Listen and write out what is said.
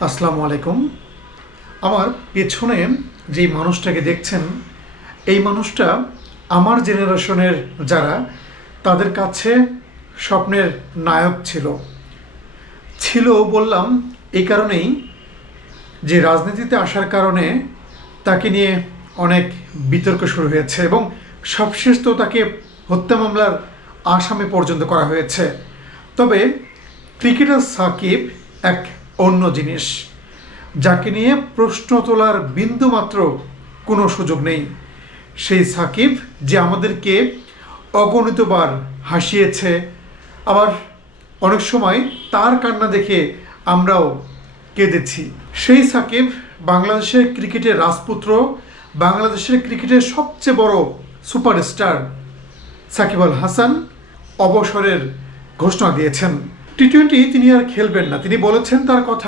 আসসালামু আলাইকুম। আমার পেছনে যেই মানুষটাকে দেখছেন, এই মানুষটা আমার জেনারেশনের যারা, তাদের কাছে স্বপ্নের নায়ক ছিল। ছিল বললাম এই কারণেই যে রাজনীতিতে আসার কারণে তাকে নিয়ে অনেক বিতর্ক শুরু হয়েছে এবং সবশেষ তো তাকে হত্যা মামলার আসামি পর্যন্ত করা হয়েছে। তবে ক্রিকেটার সাকিব এক অন্য জিনিস, যাকে নিয়ে প্রশ্ন তোলার বিন্দুমাত্র কোনো সুযোগ নেই। সেই সাকিব যে আমাদেরকে অগণিতবার হাসিয়েছে, আবার অনেক সময় তার কান্না দেখে আমরাও কেঁদেছি। সেই সাকিব বাংলাদেশের ক্রিকেটের রাজপুত্র, বাংলাদেশের ক্রিকেটের সবচেয়ে বড় সুপারস্টার সাকিব আল হাসান অবসরের ঘোষণা দিয়েছেন। টি-20 তিনি আর খেলবেন না। তিনি বলেছেন তার কথা